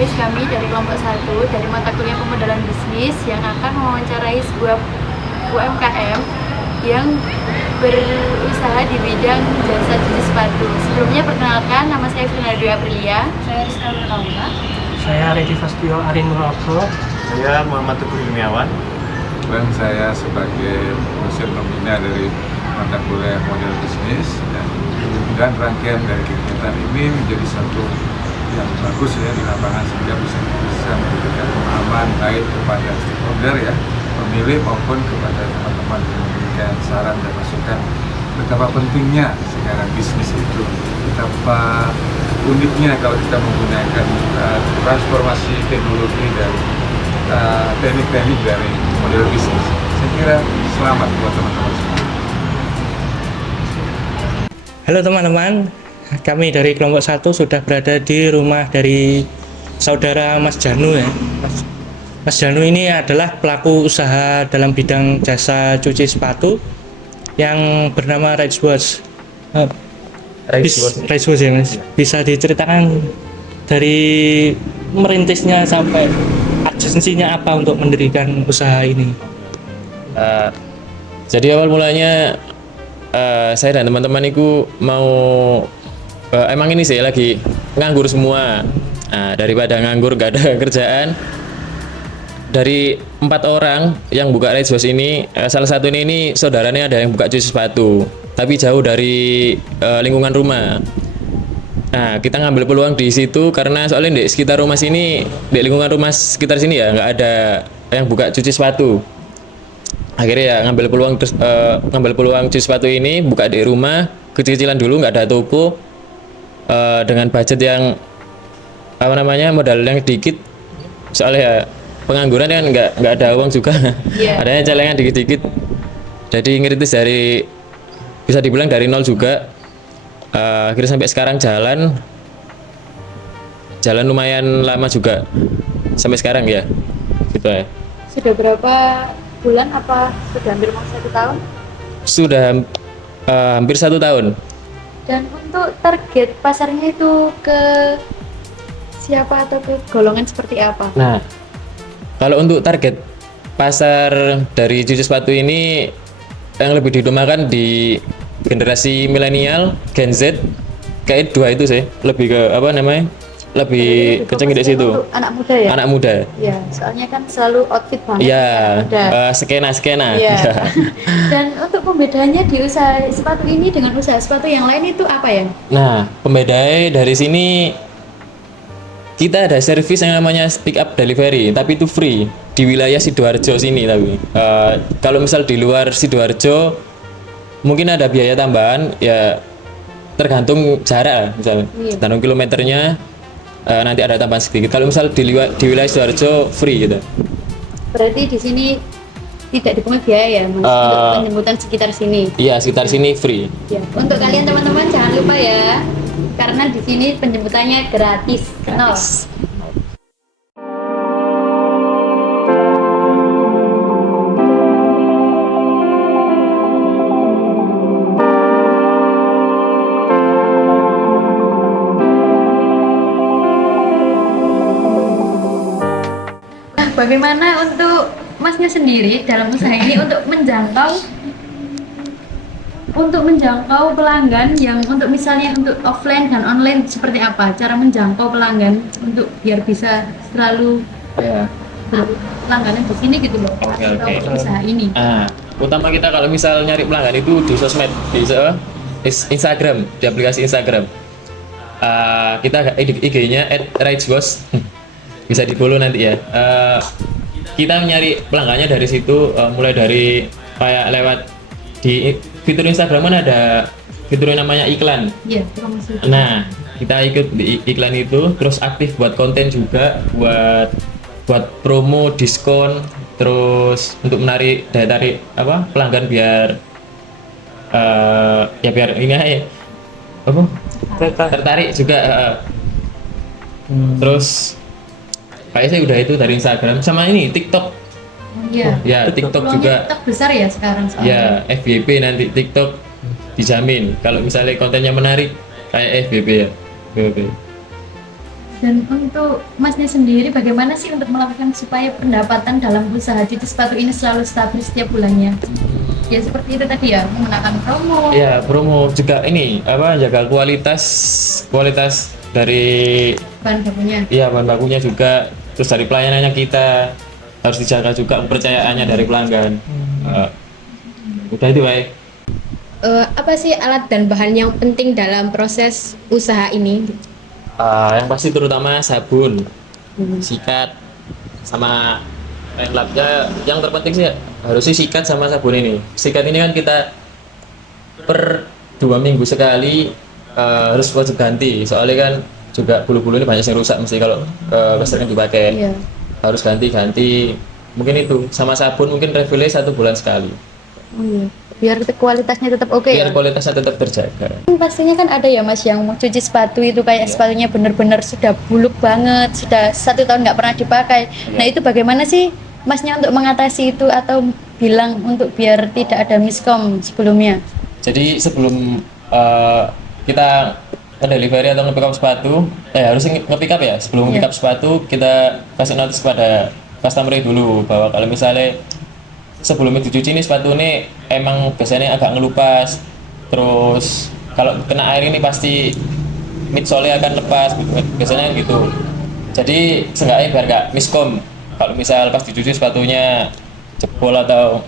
Ais kami dari kelompok 1 dari mata kuliah pemodalan bisnis yang akan mewawancarai sebuah UMKM yang berusaha di bidang jasa cuci sepatu. Sebelumnya perkenalkan, nama saya Firna Dwi Aprilia. Saya Rizka Nurkaula. Saya Redi Fastio Arin Nurabdo. Saya Muhammad Teguh Kurniawan. Dan saya sebagai dosen pembina dari mata kuliah model bisnis, dan rangkaian dari kegiatan ini menjadi satu yang bagus ya di lapangan sehingga bisa memberikan pemahaman baik kepada stakeholder ya, pemilih maupun kepada teman-teman yang memberikan saran dan masukan betapa pentingnya sekarang bisnis itu, betapa uniknya kalau kita menggunakan transformasi teknologi dan teknik-teknik dari model bisnis. Saya kira selamat buat teman-teman semua. Halo teman-teman, kami dari kelompok 1 sudah berada di rumah dari saudara Mas Janu ya. Mas Janu ini adalah pelaku usaha dalam bidang jasa cuci sepatu yang bernama Rights Rights ya Mas. Bisa diceritakan dari merintisnya sampai agensinya apa untuk mendirikan usaha ini? Jadi awal mulanya saya dan teman-teman itu mau emang ini sih lagi nganggur semua. Daripada nganggur gak ada kerjaan, dari 4 orang yang buka Rights ini, salah satu ini saudaranya ada yang buka cuci sepatu, tapi jauh dari lingkungan rumah. Nah, kita ngambil peluang di situ karena soalnya di sekitar rumah sini, di lingkungan rumah sekitar sini ya nggak ada yang buka cuci sepatu. Akhirnya ya ngambil peluang cuci sepatu ini, buka di rumah, kecil-kecilan dulu, nggak ada toko, dengan budget yang modal yang dikit. Soalnya ya pengangguran kan nggak ada uang juga, adanya celengan dikit-dikit. Jadi ngerintis dari, bisa dibilang dari nol juga. Akhirnya sampai sekarang jalan lumayan lama juga sampai sekarang ya, gitu ya. Sudah berapa bulan, apa sudah hampir mau 1 tahun? Sudah hampir 1 tahun. Dan untuk target pasarnya itu ke siapa atau ke golongan seperti apa? Nah, kalau untuk target pasar dari cuci sepatu ini yang lebih diutamakan di generasi milenial, Gen Z, kayak 2 itu sih, lebih ke lebih kenceng di situ. Anak muda ya? Anak muda. Ya, soalnya kan selalu outfit banget. Ya, skena. Ya. Dan untuk pembedanya di usaha sepatu ini dengan usaha sepatu yang lain itu apa ya? Nah, pembedanya dari sini kita ada servis yang namanya pick up delivery, tapi itu free di wilayah Sidoarjo sini. Tapi kalau misal di luar Sidoarjo mungkin ada biaya tambahan ya, tergantung jarak misalnya, tergantung kilometernya, nanti ada tambahan sedikit. Kalau misal di wilayah Sidoarjo free gitu. Berarti di sini tidak dipungut biaya ya, Mas, untuk penjemputan sekitar sini. Iya, sekitar sini free. Ya, untuk kalian teman-teman jangan lupa ya, karena di sini penjemputannya gratis. Nol. Bagaimana untuk Masnya sendiri dalam usaha ini untuk menjangkau pelanggan yang untuk misalnya untuk offline dan online, seperti apa cara menjangkau pelanggan untuk biar bisa selalu berlangganan di sini gitu loh, untuk usaha ini. Utama kita kalau misal nyari pelanggan itu di sosmed, di Instagram, di aplikasi Instagram. Kita IG-nya @rightsboss. Bisa di follow nanti ya. Kita nyari pelanggannya dari situ, mulai dari kayak lewat di fitur Instagram kan ada fitur yang namanya iklan. Iya, promosi. Nah, kita ikut di iklan itu, terus aktif buat konten juga, buat promo, diskon, terus untuk menarik daya tarik pelanggan biar biar ini aja tertarik juga. Terus kayaknya saya udah itu dari Instagram sama ini TikTok. Iya. Ya, TikTok juga. TikTok besar ya sekarang soalnya. Ya, FYP nanti TikTok dijamin kalau misalnya kontennya menarik kayak FYP ya. FYP. Dan untuk masnya sendiri bagaimana sih untuk melakukan supaya pendapatan dalam usaha cuci sepatu ini selalu stabil setiap bulannya? Ya seperti itu tadi ya, menggunakan promo. Ya, promo juga ini apa jaga kualitas dari Bahan bakunya. iya bahan bakunya juga, terus dari pelayanannya kita harus dijaga juga kepercayaannya dari pelanggan. Udah itu baik. Apa sih alat dan bahan yang penting dalam proses usaha ini? Yang pasti terutama sabun, sikat, sama kain lapnya. Yang terpenting sih harusnya sikat sama sabun ini. Sikat ini kan kita per 2 minggu sekali harus wajib ganti. Soalnya kan juga bulu-bulu ini banyak yang rusak mesti kalau keseringan dipakai. Iya. Harus ganti-ganti. Mungkin itu sama sabun mungkin refillnya 1 bulan sekali. Oh iya. Biar kualitasnya tetap oke Biar ya. kualitasnya tetap terjaga. Pastinya kan ada ya Mas yang mau cuci sepatu itu kayak sepatunya bener-bener sudah buluk banget, sudah 1 tahun nggak pernah dipakai. Nah itu bagaimana sih Masnya untuk mengatasi itu atau bilang untuk biar tidak ada miskom sebelumnya? Jadi sebelum kita nge-delivery atau nge-pick up sepatu, harus nge-pick up ya. Sebelum nge-pick up sepatu, kita kasih notice pada customer dulu bahwa kalau misalnya sebelum dicuci ini sepatu ini emang biasanya agak ngelupas. Terus kalau kena air ini pasti midsole-nya akan lepas, biasanya gitu. Jadi seenggaknya biar nggak miskom. Kalau misal pas dicuci sepatunya jebol atau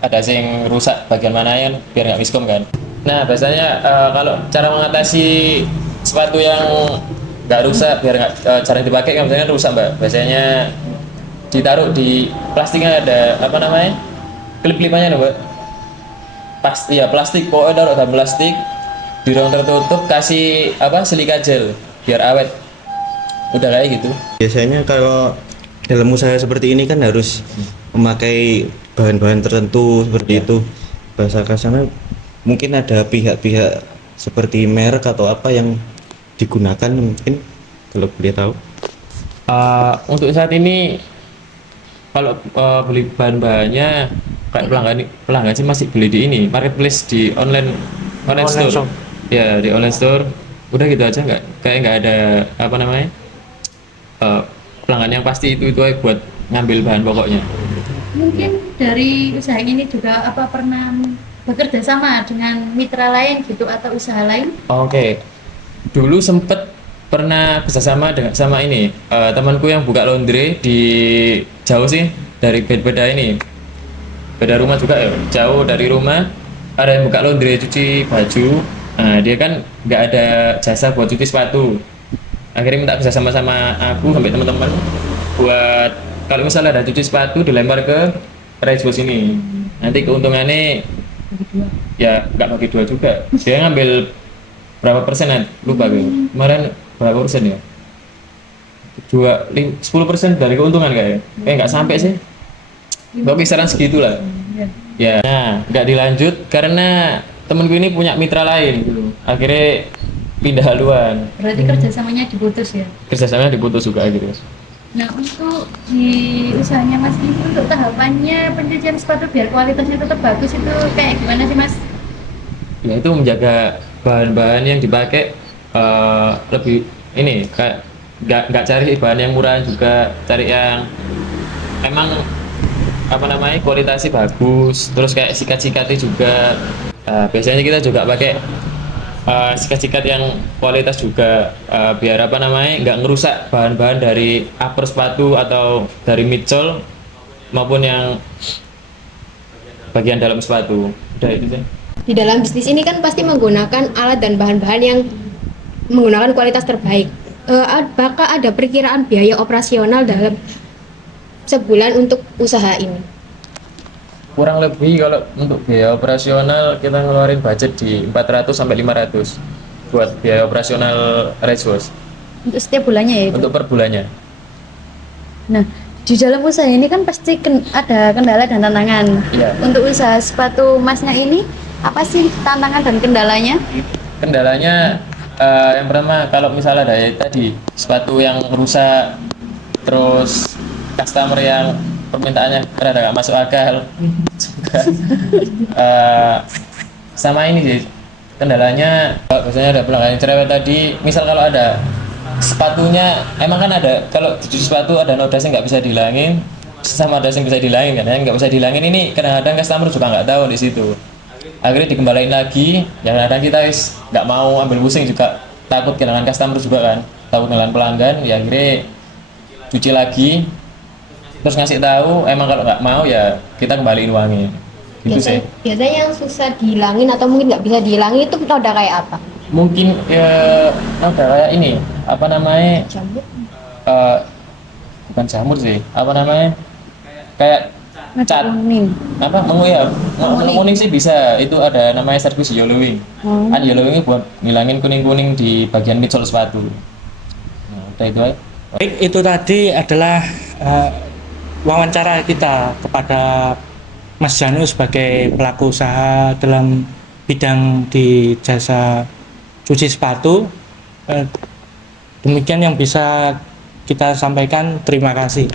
ada yang rusak bagian mana ya, biar nggak miskom kan. Nah biasanya kalau cara mengatasi sepatu yang nggak rusak biar nggak jarang dipakai kan biasanya rusak mbak. Biasanya ditaruh di plastiknya, ada apa namanya, klip-klipannya mbak. Pasti ya plastik, pokoknya taruh dalam plastik di ruang tertutup, kasih apa silika gel biar awet. Udah kayak gitu. Biasanya kalau dalam usaha seperti ini kan harus memakai bahan-bahan tertentu seperti itu. Bahasa kasarnya mungkin ada pihak-pihak seperti merek atau apa yang digunakan mungkin kalau boleh tahu. Untuk saat ini kalau beli bahan-bahannya kayak pelanggan sih masih beli di ini marketplace, di online store. shop. Ya di online store udah gitu aja, kayak nggak ada apa namanya pelanggan yang pasti itu aja buat ngambil bahan pokoknya. Mungkin dari usaha ini juga apa pernah bekerja sama dengan mitra lain gitu atau usaha lain? Oke. Dulu sempet pernah bekerjasama dengan sama ini temanku yang buka laundry di jauh sih dari beda ini, beda rumah juga ya, jauh dari rumah. Ada yang buka laundry cuci baju. Nah dia kan nggak ada jasa buat cuci sepatu, akhirnya minta kerja sama aku sampai teman-teman buat kalau misalnya ada cuci sepatu dilempar ke Rejbos ini, nanti keuntungannya ya nggak bagi 2 juga. Dia ngambil berapa persen, lupa gue kemarin berapa persen ya, 10% dari keuntungan kayaknya, nggak sampai sih, tapi kisaran segitulah ya. Nah nggak dilanjut karena temenku ini punya mitra lain gitu, akhirnya pindah haluan. Berarti kerjasamanya diputus ya? Kerjasamanya diputus juga gitu. Nah untuk di usahanya Mas ini untuk tahapannya pencucian sepatu biar kualitasnya tetap bagus itu kayak gimana sih Mas? Ya itu menjaga bahan-bahan yang dipakai lebih ini kayak nggak cari bahan yang murah juga, cari yang emang apa namanya kualitasnya bagus. Terus kayak sikat-sikatnya juga biasanya kita juga pakai sikat-sikat yang kualitas juga biar apa namanya nggak ngerusak bahan-bahan dari upper sepatu atau dari midsole maupun yang bagian dalam sepatu. Udah itu sih. Di dalam bisnis ini kan pasti menggunakan alat dan bahan-bahan yang menggunakan kualitas terbaik. Apakah ada perkiraan biaya operasional dalam sebulan untuk usaha ini? Kurang lebih kalau untuk biaya operasional kita ngeluarin budget di 400 sampai 500 buat biaya operasional Rejbos Untuk setiap bulannya ya itu? untuk per bulannya. Nah di dalam usaha ini kan pasti ada kendala dan tantangan. Iya. Untuk usaha sepatu Masnya ini apa sih tantangan dan kendalanya? Kendalanya yang pertama kalau misalnya ada tadi sepatu yang rusak, terus customer yang permintaannya rada nggak masuk akal juga. Sama ini sih kendalanya, biasanya ada pelanggan yang cerewet tadi. Misal kalau ada sepatunya emang kan ada, kalau cuci sepatu ada noda yang nggak bisa dihilangin sama ada yang bisa dihilangin kan, yang nggak bisa dihilangin ini kadang-kadang customer juga nggak tahu di situ, akhirnya dikembaliin lagi. Yang kadang kita nggak mau ambil pusing juga, takut kehilangan customer juga kan, takut kehilangan pelanggan, ya akhirnya cuci lagi terus ngasih tahu, emang kalau nggak mau ya kita kembaliin uangnya gitu sih. Biasanya yang susah dihilangin atau mungkin nggak bisa dihilangin itu noda kayak apa? Mungkin apa kayak ini apa namanya, Jamur. bukan jamur sih, apa namanya, kayak cat apa menguning sih bisa, itu ada namanya servis yellowing. Kan yellowing buat ngilangin kuning-kuning di bagian midsole sepatu. Nah, udah itu aja. Baik, itu tadi adalah wawancara kita kepada Mas Janu sebagai pelaku usaha dalam bidang di jasa cuci sepatu. Demikian yang bisa kita sampaikan. Terima kasih.